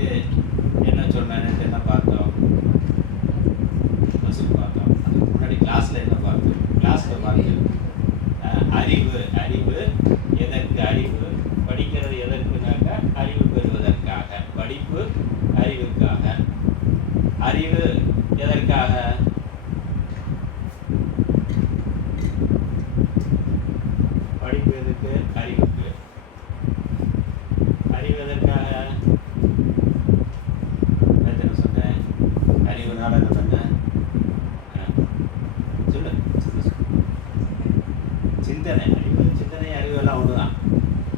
நேற்று என்ன சொன்னேன் நேற்று என்ன பார்த்தோம் வசூல் பார்த்தோம் அதுக்கு முன்னாடி கிளாஸில் என்ன பார்த்தோம் கிளாஸில் பார்த்தோம் அஹ், அறிவு அறிவு எதற்கு அறிவு படிக்கிறது எதற்குனாக்க அறிவு பெறுவதற்காக படிப்பு அறிவுக்காக அறிவு எதற்காக படிப்பு எதுக்கு அறிவுக்கு அறிவு எதற்காக நேத்து என்ன சொன்னேன் அறிவுனால என்ன பண்ணேன் ஆ, சொல்லு சொல்லு, சொல்லு. சிந்தனை அறிவு சிந்தனை அறிவு எல்லாம் ஒண்ணுதான்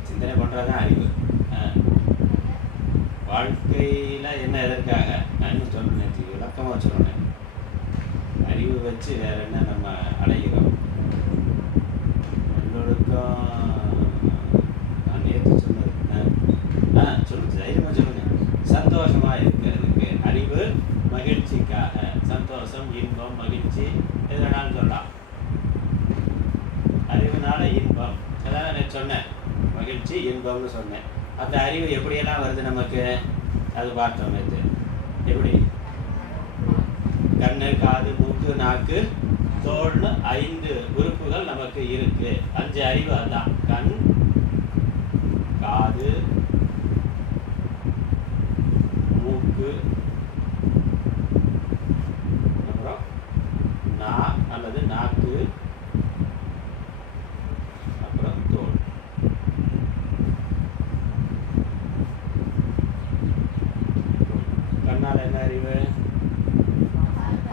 சிந்தனை பண்றதுதான் அறிவு ஆ. வாழ்க்கையில என்ன எதற்காக நான் இன்னும் சொல்றேன் நேற்று விளக்கமா சொல்றேன் அறிவு வச்சு வேற என்ன நம்ம அடைகிறோம் நல்லொழுக்கம் நான் நேற்று சொன்னது ஆ, ஆ சொல்லுங்க தைரியமா சொல்லுங்க சந்தோஷமா இருக்கிறதுக்கு அறிவு மகிழ்ச்சிக்காக சந்தோஷம் இன்பம் மகிழ்ச்சி எது வேணாலும் சொல்லலாம். அறிவுனால இன்பம். அதான் நான் சொன்னேன். மகிழ்ச்சி இன்பம்னு சொன்னேன். அந்த அறிவு எப்படியெல்லாம் வருது நமக்கு? அது பார்த்தோம் இது எப்படி? கண்ணு காது மூக்கு நாக்கு தோல்னு ஐந்து உறுப்புகள் நமக்கு இருக்கு. அஞ்சு அறிவு அதான். கண் காது மூக்கு அப்புறம் நா அல்லது நாக்கு அப்புறம் தோல் கண்ணால் என்ன அறிவு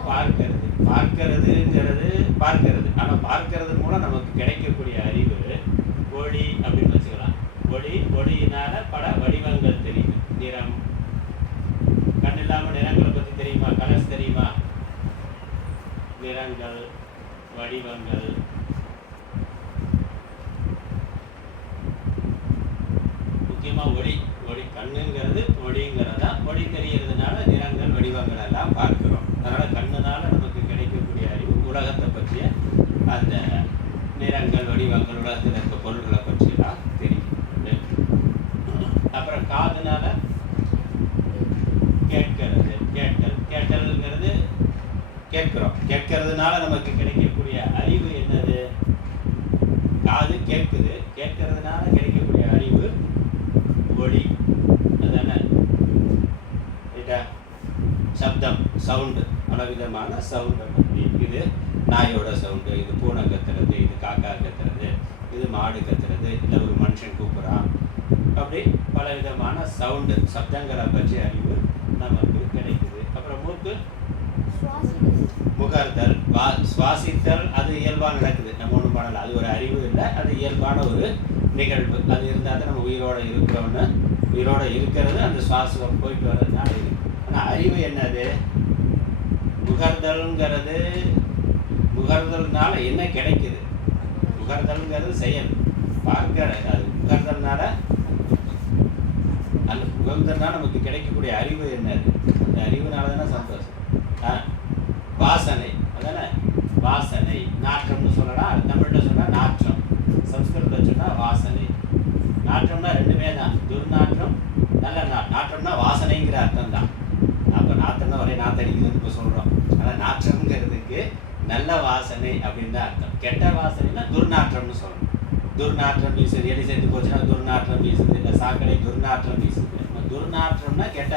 பார்க்கிறது பார்க்கிறதுங்கிறது பார்க்கிறது ஆனா பார்க்கிறது மூலம் நமக்கு கிடைக்கக்கூடிய அறிவு ஒளி அப்படின்னு வச்சுக்கலாம் ஒளி ஒளியினால பல வடிவங்கள் தெரியுது நிறம் கண் இல்லாம நிறங்களை பத்தி தெரியுமா கலர்ஸ் தெரியுமா நிறங்கள் வடிவங்கள். முக்கியமாக ஒளி ஒளி கண்ணுங்கிறது ஒளிங்கிறது தான் ஒளி தெரியறதுனால நிறங்கள் வடிவங்கள் எல்லாம் பார்க்கிறோம் அதனால கண்ணுனால நமக்கு கிடைக்கக்கூடிய அறிவு உலகத்தை பற்றிய அந்த நிறங்கள் வடிவங்கள் உலகத்தில் இருக்க பொருள்களை பற்றியெல்லாம் தெரியும் அப்புறம் காதுனால கேட்கிறது கேட்டல் கேட்டல்ங்கிறது கேட்கிறோம். கேட்கறதுனால நமக்கு கிடைக்கக்கூடிய அறிவு என்னது? காது கேட்குது. கேட்கறதுனால கிடைக்கக்கூடிய அறிவு ஒளி. அதானே? சப்தம் சவுண்டு. பல விதமான சவுண்டு இது நாயோட சவுண்டு இது பூனை கத்துறது இது காக்கா கத்துறது இது மாடு கத்துறது இல்லை ஒரு மனுஷன் கூப்பிட்றான். அப்படி பல விதமான சவுண்டு சப்தங்களை பற்றி அறிவு நமக்கு கிடைக்குது. அப்புறம் மூக்கு? முகர்தல் வா சுவாசித்தல் அது இயல்பாக நடக்குது. நம்ம ஒன்றும் பண்ணலை. அது ஒரு அறிவு இல்லை அது இயல்பான ஒரு நிகழ்வு. அது இருந்தால் தான் நம்ம உயிரோட இருக்கிறோன்னு உயிரோட இருக்கிறது அந்த சுவாசம் போயிட்டு வர்றதுனால இருக்கு ஆனால் அறிவு என்னது? முகர்தல்ங்கிறது முகர்தல்னால என்ன கிடைக்குது? முகர்தல்ங்கிறது செயல். பார்க்கிற அது முகர்தல்னால அந்த முகர்தல்னால் நமக்கு கிடைக்கக்கூடிய அறிவு என்னது? அந்த அறிவுனால தானே சந்தோஷம். ஆ வாசனை. அதானே? வாசனை. நாற்றம்னு சொல்லலாம் தமிழ்ல சொன்னா நாற்றம். சம்ஸ்கிருதத்தில் சொன்னா வாசனை. நாற்றம்னா ரெண்டுமே தான். துர்நாற்றம் நல்ல நா நாற்றம்னா வாசனைங்கிற அர்த்தம் தான் அப்போ நாற்றம்னா ஒரே நாத்தடிக்குதுன்னு இப்போ சொல்கிறோம் ஆனால் நாற்றம்ங்கிறதுக்கு நல்ல வாசனை அப்படின்னு தான் அர்த்தம். கெட்ட வாசனைனா துர்நாற்றம்னு சொல்லணும் துர்நாற்றம் வீசுது எலி சேர்த்து போச்சுன்னா துர்நாற்றம் வீசுது இல்லை சாக்கடை துர்நாற்றம் வீசுது. துர்நாற்றம்னா கெட்ட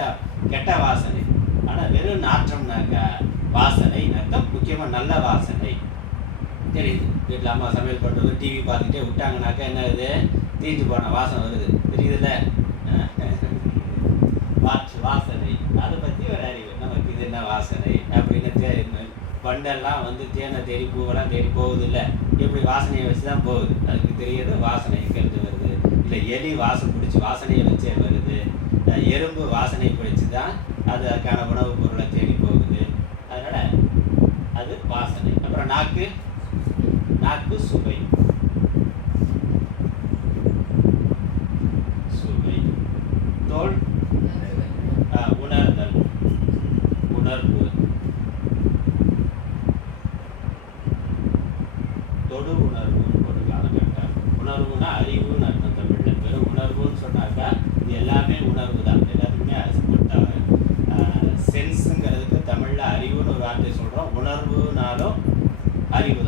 கெட்ட வாசனை. ஆனால் வெறும் நாற்றம்னாக்க வாசனை அர்த்தம் முக்கியமாக நல்ல வாசனை. தெரியுது. வீட்டில் அம்மா சமையல் பண்ணுறது டிவி பார்த்துட்டே விட்டாங்கனாக்கா என்ன இது தீஞ்சு போன வாசனை வருது. தெரியுதுல்ல வாட்ச் வாசனை. அதை பற்றி ஒரு அறிவு. நமக்கு இது என்ன வாசனை? அப்படின்னு தே பண்டெல்லாம் வந்து தேனை தேடி பூவெல்லாம் தேடி போகுது இல்லை எப்படி வாசனையை வச்சு தான் போகுது? அதுக்கு தெரியுது. வாசனை எங்கேருந்து வருது? இல்லை எலி வாசம் பிடிச்சி வாசனையை வச்சே வருது. எறும்பு வாசனை பிடிச்சி தான் அது அதுக்கான உணவுப் பொருளை தேடி போகுது அதனால் அது வாசனை அப்புறம் நாக்கு? நாக்கு சுவை தோல் ஆஹ், உணர்தல் உணர்வு தொடு உணர்வுன்னு ஒரு காலகட்டம் உணர்வுனா அறிவுன்னு அர்த்தம் தமிழ்ல வெறும் உணர்வுன்னு சொன்னாக்கா இது எல்லாமே உணர்வு தான் எல்லாத்துக்குமே அது உணர்வுனாலும் அறிவு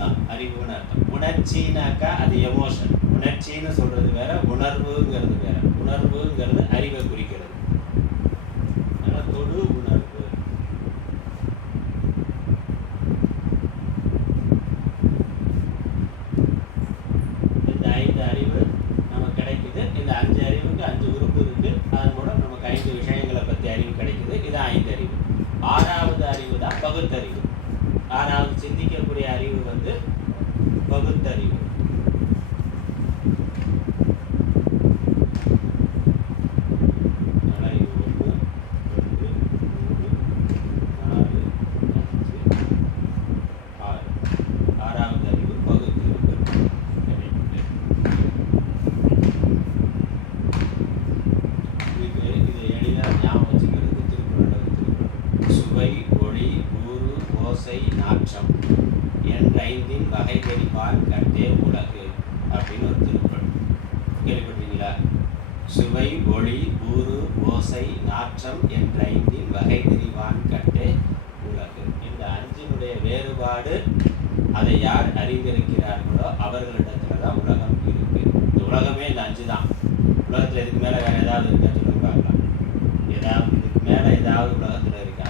தான் அர்த்தம் உணர்ச்சினாக்கா அது எமோஷன் உணர்ச்சின்னு சொல்றது வேற உணர்வுங்கிறது வேற. உணர்வுங்கிறது அறிவை குறிக்கிறது அதனால தொடு உணர்வு இந்த ஐந்து அறிவு நமக்கு கிடைக்குது இந்த அஞ்சு அறிவுக்கு அஞ்சு உறுப்பு இருக்கு அதன் மூலம் நமக்கு ஐந்து விஷயங்களை பத்தி அறிவு கிடைக்குது இது ஐந்து அறிவு ஆறாவது அறிவு தான் பகுத்தறிவு ஆறாவது சிந்திக்கக்கூடிய அறிவு வந்து பகுத்தறிவு அதனால இது ஒன்று ரெண்டு மூணு நாலு அஞ்சு ஆறு ஆறாவது அறிவு பகுத்தறிவு கிடைக்குது இதுக்கு இது எளிதாக ஞாபகம் வச்சுக்கிறது திருக்குறள் திருக்குறள் சுவை ஒளி ஊறு ஓசை நாற்றம் என்றைந்தின் வகை தெரிவான் கட்டே உலகு அப்படின்னு ஒரு திருக்குறள். கேள்விப்பட்டீங்களா சுவை ஒளி ஊறு ஓசை நாற்றம் என்ற ஐந்தின் வகை தெரிவான் கட்டே உலகு. இந்த அஞ்சினுடைய வேறுபாடு அதை யார் அறிந்திருக்கிறார்களோ அவர்களிடத்துல தான் உலகம் இருக்கு. இந்த உலகமே இந்த அஞ்சு தான் உலகத்தில் இதுக்கு மேலே வேறு ஏதாவது இருக்கா சொல்லுங்க பார்க்கலாம். ஏதாவது இதுக்கு மேலே ஏதாவது உலகத்தில் இருக்கா?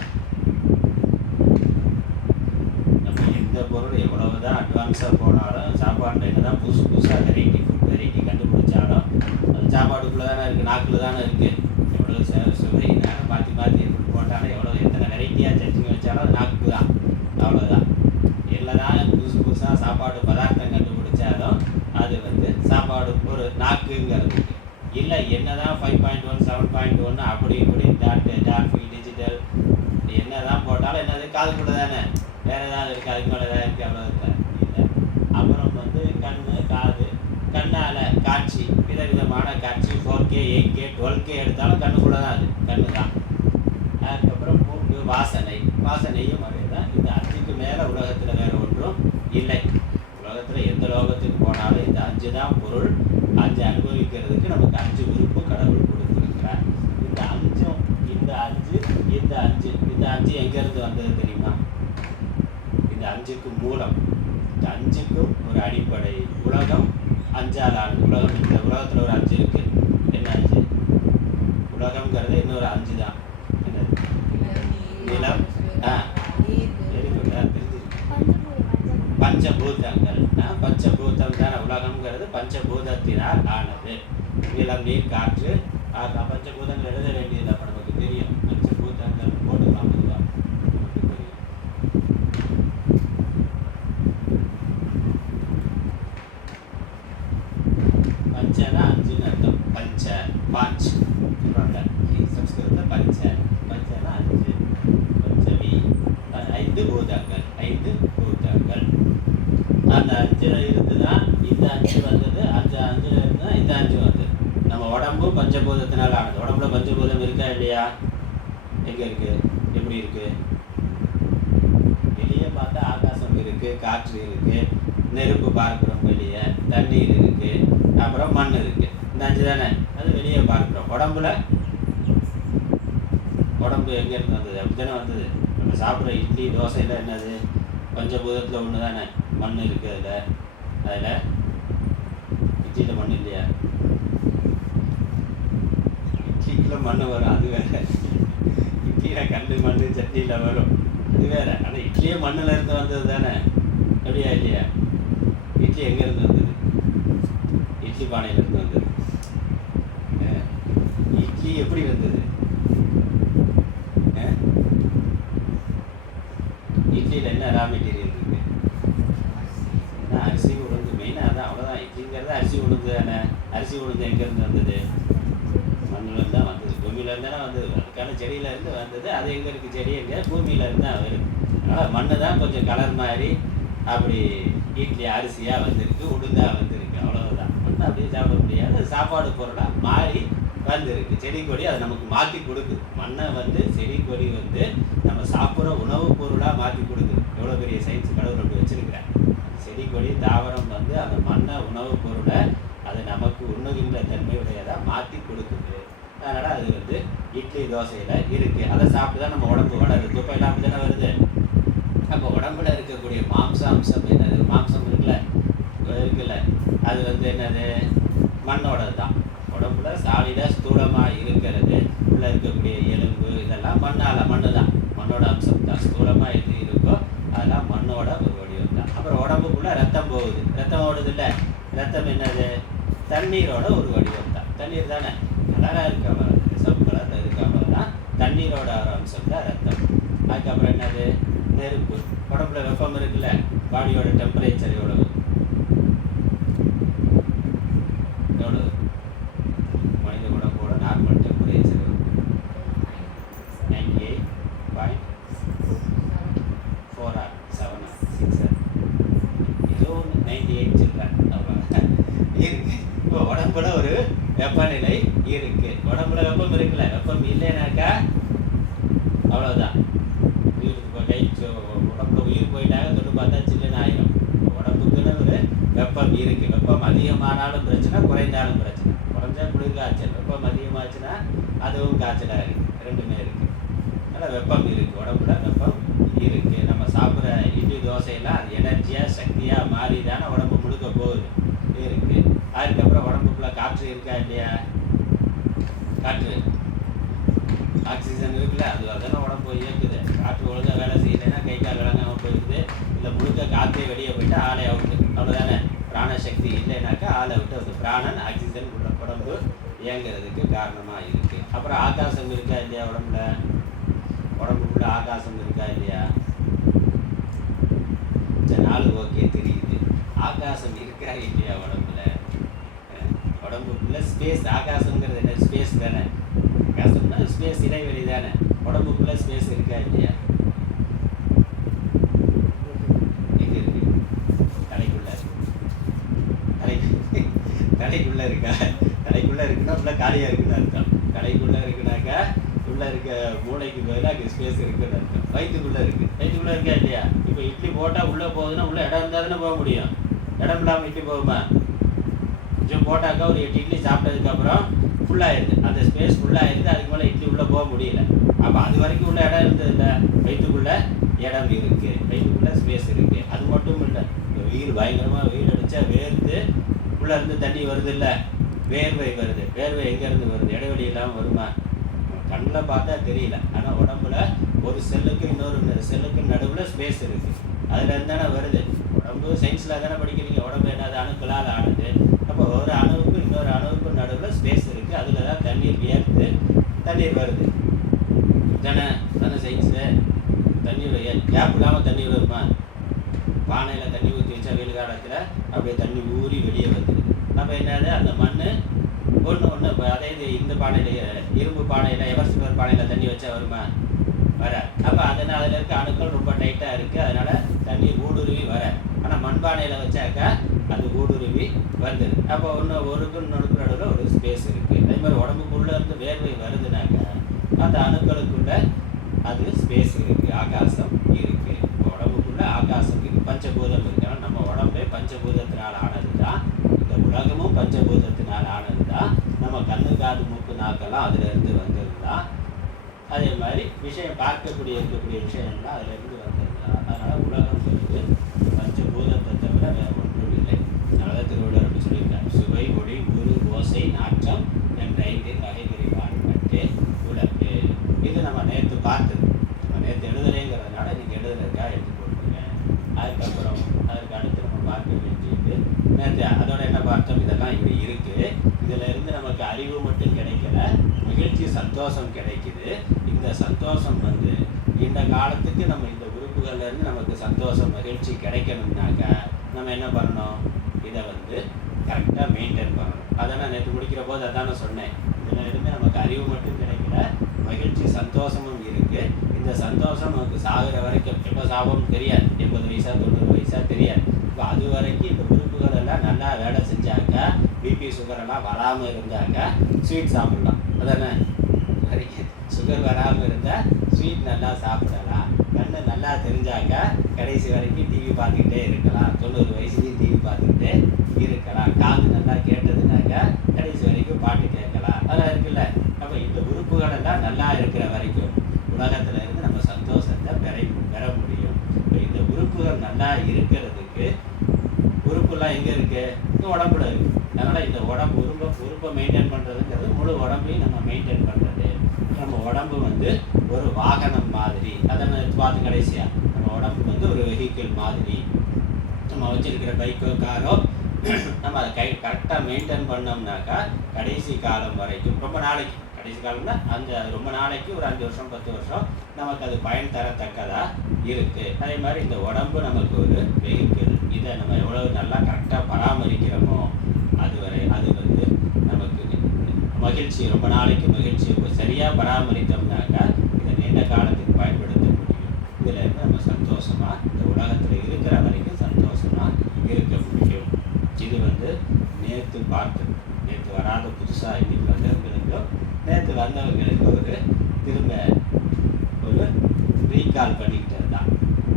நம்ம எந்த பொருள் எவ்வளவுதான் அட்வான்ஸாக போனாலும் சாப்பாடு புதுசு புதுசாக வெரைட்டி ஃபுட் வெரைட்டி கண்டுபிடிச்சாலும் அது சாப்பாடுக்குள்ளே தானே இருக்குது நாக்கில் தானே இருக்குது எவ்வளோ சு- சுவை நேரம் மாற்றி மாற்றி எப்படி போட்டாலும் எவ்வளோ எத்தனை வெரைட்டியாக சட்னி வச்சாலும் அது நாக்கு தான் அவ்வளோதான் என்னதான் புதுசு புதுசாக சாப்பாடு பதார்த்தம் கண்டுபிடிச்சாலும் அது வந்து சாப்பாடு ஒரு நாக்குங்கிறது இல்லை என்னதான் five point one seven point one அப்படி இப்படி டாட் டால்ஃபி டிஜிட்டல் என்னதான் போட்டாலும் என்னது காதுக்குள்ள தானே வேற ஏதாவது இருக்கு அதுக்கு மேலே ஏதாவது இருக்கு அவ்வளோ இல்லை இல்லை அப்புறம் வந்து கண்ணு காது கண்ணால் காட்சி விதவிதமான காட்சி four K eight K twelve K எடுத்தாலும் கண்ணுக்குள்ளே தான் அது. கண்ணு தான். அதுக்கப்புறம் மூக்கு வாசனை. வாசனையும் அதே தான் இந்த அஞ்சுக்கு மேலே உலகத்தில் வேறு ஒன்றும் இல்லை. உலகத்தில் எந்த லோகத்துக்கு போனாலும் இந்த அஞ்சு தான் பொருள். அஞ்சு அனுபவிக்கிறதுக்கு நமக்கு அஞ்சு உறுப்பு கடவுள் கொடுத்துருக்கிறார். இந்த அஞ்சும் இந்த அஞ்சு இந்த அஞ்சு இந்த அஞ்சு எங்கேருந்து வந்தது தெரியுமா? இந்த அஞ்சுக்கு மூலம். இந்த அஞ்சுக்கும் ஒரு அடிப்படை உலகம் அஞ்சால் ஆள் உலகம் இந்த உலகத்தில் ஒரு அஞ்சு இருக்கு. என்ன அஞ்சு? உலகம்ங்கிறது இன்னொரு அஞ்சு தான். என்னது? நிலம். ஆ. பஞ்சபூதங்கள். பஞ்சபூதம் தானே உலகம்ங்கிறது. பஞ்சபூதத்தினால் ஆனது. நிலம் நீர் காற்று. পাঁচ வெளியே பார்க்குறோம். உடம்புல? உடம்பு எங்கேருந்து இருந்து வந்தது? அப்படித்தானே வந்தது? நம்ம சாப்பிட்ற இட்லி தோசையில் என்னது? பஞ்சபூதத்தில் ஒன்று தானே மண் இருக்கு அதில். அதில் இட்லியில் மண் இல்லையா? இட்லிக்கில் மண் வரும். அது வேற. இட்லியில் கல் மண் சட்னியில் வரும். இது வேற. ஆனால் இட்லியே மண்ணில் இருந்து வந்தது தானே? அப்படியா இல்லையா? இட்லி எங்கேருந்து வந்தது? இட்லி பானையிலேருந்து டீ எப்படி வந்தது? இட்லியில் என்ன ரா மெட்டீரியல் இருக்கு? என்ன அரிசி உளுந்து? மெயினாக அதான் அவ்வளோதான் இட்லிங்கிறது அரிசி உளுந்து தானே. அரிசி உளுந்து எங்கேருந்து வந்தது? மண்ணில் தான் வந்தது. பூமியிலேருந்து தானே வந்தது. அதுக்கான செடியிலேருந்து வந்தது. அது எங்கே இருக்குது செடி எங்கே? பூமியிலேருந்து தான் வருது. அதனால் மண்ணு தான் கொஞ்சம் கலர் மாதிரி அப்படி இட்லி அரிசியாக வந்திருக்கு உளுந்தாக வந்திருக்கு. அவ்வளோதான் மண்ணை அப்படியே சாப்பிட முடியாது. சாப்பாடு பொருளாக மாறி வந்திருக்கு செடி கொடி அதை நமக்கு மாற்றி கொடுக்குது. மண்ணை வந்து செடி கொடி வந்து நம்ம சாப்பிட்ற உணவுப் பொருளாக மாற்றி கொடுக்குது. எவ்வளோ பெரிய சயின்ஸ் கடவுள் அப்படி வச்சுருக்கிறேன் செடி கொடி தாவரம் வந்து அந்த மண்ணை உணவுப் பொருளை அது நமக்கு உண்ணுகின்ற தன்மையுடையதாக மாற்றி கொடுக்குது. அதனால் அது வந்து இட்லி தோசையில் இருக்குது அதை சாப்பிட்டு தான் நம்ம உடம்பு வளருது. துப்பை எல்லாம் அப்படி தானே வருது? நம்ம உடம்புல இருக்கக்கூடிய மாம்ச அம்சம் என்னது? மாம்சம் இருக்குல்ல? இருக்குல்ல. அது வந்து என்னது? மண்ணோடது தான் உடம்புல சாலிடாக ஸ்தூலமாக இருக்கிறது. உள்ள இருக்கக்கூடிய எலும்பு இதெல்லாம் மண்ணால் மண்ணு தான். மண்ணோட அம்சம் தான். ஸ்தூலமாக எது இருக்கோ அதெல்லாம் மண்ணோட ஒரு வடிவம் தான். அப்புறம் உடம்புக்குள்ள ரத்தம் போகுது. ரத்தம் ஓடுது இல்லை ரத்தம் என்னது? தண்ணீரோட ஒரு வடிவம் தான். தண்ணீர் தானே? கலராக இருக்க சப் கலரில் இருக்காம தான் தண்ணீரோட ஒரு அம்சம் தான் ரத்தம். அதுக்கப்புறம் என்னது? நெருப்பு. உடம்புல வெப்பம் இருக்குல்ல? பாடியோட டெம்பரேச்சர் எவ்வளவு? உடம்புல ஒரு வெப்பநிலை இருக்கு. உடம்புல வெப்பம் இருக்குல்ல வெப்பம் இல்லைனாக்கா அவ்வளோதான் உயிர் கை உடம்புல உயிர் போயிட்டாங்க தொட்டு பார்த்தா சில்லுன்னு ஆயிரும். உடம்புக்குன்னு ஒரு வெப்பம் இருக்கு. வெப்பம் அதிகமானாலும் பிரச்சனை குறைந்தாலும் பிரச்சனை. குறைஞ்சா குளிர் காய்ச்சல் வெப்பம் அதிகமாச்சுன்னா அதுவும் காய்ச்சலாக இருக்கு. ரெண்டுமே இருக்கு. அதனால் வெப்பம் இருக்கு. உடம்புல வெப்பம் இருக்கு. நம்ம சாப்பிட்ற இட்லி தோசையெல்லாம் அது எனர்ஜியாக சக்தியாக மாறி தானே உடம்பு முழுக்க போகுது இருக்கு அதுக்கப்புறம் உடம்புக்குள்ள காற்று இருக்கா இல்லையா? காற்று. ஆக்சிஜன் இருக்குல்ல அது தானே உடம்பு இயக்குது. காற்று ஒழுங்கா வேலை செய்யலைன்னா கை கால் விளங்காமல் போயிருக்குது இல்லை முழுக்க காற்றே வெளியே போயிட்டு ஆளை அவுட்டு அவ்வளோதானே பிராணசக்தி இல்லைனாக்கா ஆளை விட்டு வந்து பிராணன் ஆக்சிஜன் உள்ள உடம்பு இயங்குறதுக்கு காரணமாக இருக்கு. அப்புறம் ஆகாசம் இருக்கா இல்லையா உடம்புல? உடம்புக்குள்ள ஆகாசம் இருக்கா இல்லையா? இந்த நாள் ஓகே தெரியுது. ஆகாசம் இருக்கா இல்லையா உடம்பு உடம்புக்குள்ள ஸ்பேஸ் ஆகாசம்ங்கிறது என்ன? ஸ்பேஸ் தானே. ஆகாசம்னா ஸ்பேஸ் இடைவெளி தானே. உடம்புக்குள்ள ஸ்பேஸ் இருக்கா இல்லையா? எங்க இருக்கு? தலைக்குள்ள. தலை இருக்கா? தலைக்குள்ள இருக்குன்னா ஃபுல்லாக காலியா இருக்குன்னு அர்த்தம். தலைக்குள்ள இருக்குனாக்கா உள்ள இருக்க மூளைக்கு பதிலாக அங்கே ஸ்பேஸ் இருக்குன்னு அர்த்தம். வயிற்றுக்குள்ள இருக்கு. வயிற்றுக்குள்ள இருக்கா இல்லையா? இப்போ இட்லி போட்டா உள்ள போகுதுன்னா உள்ள இடம் இருந்தா தானே போக முடியும். இடம் இல்லாமல் இட்லி போகுமா? கொஞ்சம் போட்டாக்கா ஒரு எட்டு இட்லி சாப்பிட்டதுக்கப்புறம் ஃபுல்லாகிடுது அந்த ஸ்பேஸ் ஃபுல்லாகிடுது அதுக்கு மேலே இட்லி உள்ளே போக முடியல. அப்போ அது வரைக்கும் உள்ள இடம் இருந்தது இல்லை வயிற்றுக்குள்ள இடம் இருக்குது வயிற்றுக்குள்ளே ஸ்பேஸ் இருக்குது அது மட்டும் இல்லை. வெயில் பயங்கரமாக வெயில் அடித்தா வேர்த்து உள்ளே இருந்து தண்ணி வருது இல்லை வேர்வை வருது. வேர்வை எங்கேருந்து வருது? இடைவெளி இல்லாமல் வருமா? கண்ணில் பார்த்தா தெரியல. ஆனால் உடம்புல ஒரு செல்லுக்கு இன்னொரு செல்லுக்கு நடுவில் ஸ்பேஸ் இருக்குது அதுலேருந்து தானே வருது. உடம்பு சயின்ஸில் தானே படிக்கிறீங்க. உடம்பு என்னது? அணுக்களால் ஆனது அப்போ ஒரு அணுவுக்கும் இன்னொரு அணுவுக்கும் நடுவில் ஸ்பேஸ் இருக்குது அதில் தான் தண்ணீர் வியர்த்து தண்ணீர் வருது. தானே தானே சயின்ஸு தண்ணீர் கேப் இல்லாமல் தண்ணீர் வருமா? பானையில் தண்ணி ஊற்றி வச்சா வெயில் காலத்தில் அப்படியே தண்ணி ஊறி வெளியே வருது. அப்போ என்னது? அந்த மண் ஒன்று ஒன்று இப்போ அதே இது இந்த பானையில் இரும்பு பானையில் எவர் பானையில் தண்ணி வச்சா வருமா? வர. அப்போ அதனால் அதில் இருக்க அணுக்கள் ரொம்ப டைட்டாக இருக்குது அதனால் தண்ணி ஊடுருவி வர. ஆனால் மண்பானையில் வச்சாக்கா அது ஊடுருவி வருது அப்போ ஒன்று ஒருக்கு இன்னொருக்கு நடுவில் ஒரு ஸ்பேஸ் இருக்குது அதே மாதிரி உடம்புக்குள்ளே இருந்து வேர்வை வருதுனாக்க அந்த அணுக்களுக்குள்ள அது ஸ்பேஸ் இருக்குது ஆகாசம் இருக்குது உடம்புக்குள்ள ஆகாசம் இருக்குது பஞ்சபூதம் இருக்கு. நம்ம உடம்பே பஞ்சபூதத்தினால் ஆனது தான் இந்த உலகமும் பஞ்சபூதத்தினால் ஆனது தான் நம்ம கண்ணு காது மூக்கு நாக்கெல்லாம் அதிலிருந்து வந்தது தான் அதே மாதிரி விஷயம் பார்க்கக்கூடிய இருக்கக்கூடிய விஷயம்லாம் அதிலிருந்து இருந்து வந்தது தான் அதனால உலகம் வந்து பஞ்சபூதத்தை தவிர வேற ஒன்றும் இல்லை அதனால திருவள்ளுவர் அப்படி சொல்லியிருக்கார் சுவை ஒளி குரு ஓசை நாற்றம் என்ற ஐந்து வகைகளை பாடுபட்டு உலகு இது நம்ம நேற்று பார்த்தது நம்ம நேற்று எழுதலைங்கிறதுனால நீங்கள் எழுதுறதுக்காக எடுத்து போட்டுருங்க அதுக்கப்புறம் அதற்கு அடுத்து நம்ம பார்க்க வேண்டியது நேற்று அதோட என்ன பார்த்தோம் இதெல்லாம் இப்படி இருக்கு இதுல இருந்து நமக்கு அறிவு மட்டும் கிடைக்கல மகிழ்ச்சி சந்தோஷம் கிடைக்குது இந்த சந்தோஷம் வந்து இந்த காலத்துக்கு நம்ம இந்த உறுப்புகள்ல இருந்து நமக்கு மகிழ்ச்சி கிடைக்கணும்னாக்க நம்ம என்ன பண்ணணும்? இதை வந்து கரெக்டாக மெயின்டைன் பண்ணணும். அதை நான் நேற்று முடிக்கிற போது அதான் சொன்னேன். இதில் இருந்து நமக்கு அறிவு மட்டும் கிடைக்கல மகிழ்ச்சி சந்தோஷமும் இருக்கு. இந்த சந்தோஷம் நமக்கு சாகுற வரைக்கும் எப்போ சாபம்னு தெரியாது. எண்பது வயசா தொண்ணூறு வயசா தெரியாது. இப்போ அது வரைக்கும் இந்த உறுப்புகள் எல்லாம் நல்லா வேலை செஞ்சாக்கா பிபி சுகர் எல்லாம் வராமல் இருந்தாக்கா ஸ்வீட் சாப்பிடலாம். அதானே? சுகர் வராமல் இருந்தால் ஸ்வீட் நல்லா சாப்பிடலாம். கண்ணு நல்லா தெரிஞ்சாங்க கடைசி வரைக்கும் டிவி பார்த்துக்கிட்டே இருக்கலாம். தொண்ணூறு வயசுலேயும் டிவி பார்த்துக்கிட்டே இருக்கலாம். காது நல்லா கேட்டதுனாக்க கடைசி வரைக்கும் பாட்டு கேட்கலாம். அதெல்லாம் இருக்குல்ல. அப்போ இந்த உறுப்புகள் எல்லாம் நல்லா இருக்கிற வரைக்கும் உலகத்துல இருந்து நம்ம சந்தோஷத்தை பெற பெற முடியும் இப்போ நல்லா இருக்கிறதுக்கு உறுப்புலாம் எங்கே இருக்கு இந்த உடம்புல இருக்கு அதனால் இந்த உடம்பு உறுப்பை உறுப்பை மெயின்டைன் பண்ணுறதுங்கிறது முழு உடம்பையும் நம்ம மெயின்டைன் பண்ணுறது நம்ம உடம்பு வந்து ஒரு வாகனம் மாதிரி அதை நான் பார்த்து கடைசியாக நம்ம உடம்பு வந்து ஒரு வெஹிக்கிள் மாதிரி நம்ம வச்சிருக்கிற பைக்கோ காரோ நம்ம அதை கை கரெக்டாக மெயின்டைன் பண்ணோம்னாக்கா கடைசி காலம் வரைக்கும் ரொம்ப நாளைக்கு கடைசி காலம்னா அந்த ரொம்ப நாளைக்கு ஒரு அஞ்சு வருஷம் பத்து வருஷம் நமக்கு அது பயன் தரத்தக்கதாக இருக்குது அதே மாதிரி இந்த உடம்பு நமக்கு ஒரு வெஹிக்கிள் இதை நம்ம எவ்வளோ நல்லா கரெக்டாக பராமரிக்கிறோமோ அதுவரை அது வந்து நமக்கு மகிழ்ச்சி ரொம்ப நாளைக்கு மகிழ்ச்சி சரியாக பராமரித்தோம்னாக்கா இதை நீண்ட காலத்துக்கு பயன்படும் இதில் நம்ம சந்தோஷமாக இந்த உலகத்தில் இருக்கிற வரைக்கும் சந்தோஷமாக இருக்க முடியும். இது வந்து நேற்று பார்த்தது. நேற்று வராத புதுசாக இன்னைக்கு வந்தவங்களுக்கும் நேற்று வந்தவங்களுக்கு ஒரு திரும்ப ஒரு ரீகால் பண்ணிக்கிட்டது தான்.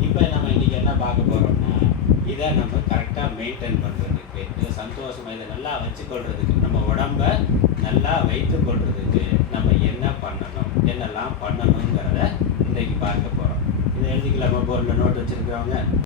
இப்போ நம்ம இன்னைக்கு என்ன பார்க்க போகிறோம்னா இதை நம்ம கரெக்டாக மெயின்டைன் பண்ணுறதுக்கு இதை சந்தோஷமாக இதை நல்லா வச்சுக்கொள்றதுக்கு நம்ம உடம்ப நல்லா வைத்து கொள்றதுக்கு நம்ம என்ன பண்ணணும் என்னெல்லாம் பண்ணணுங்கிறத இன்றைக்கு பார்க்க போகிறோம் எழுதிக்கலாமா போர்டில் நோட் வச்சுருக்கவங்க?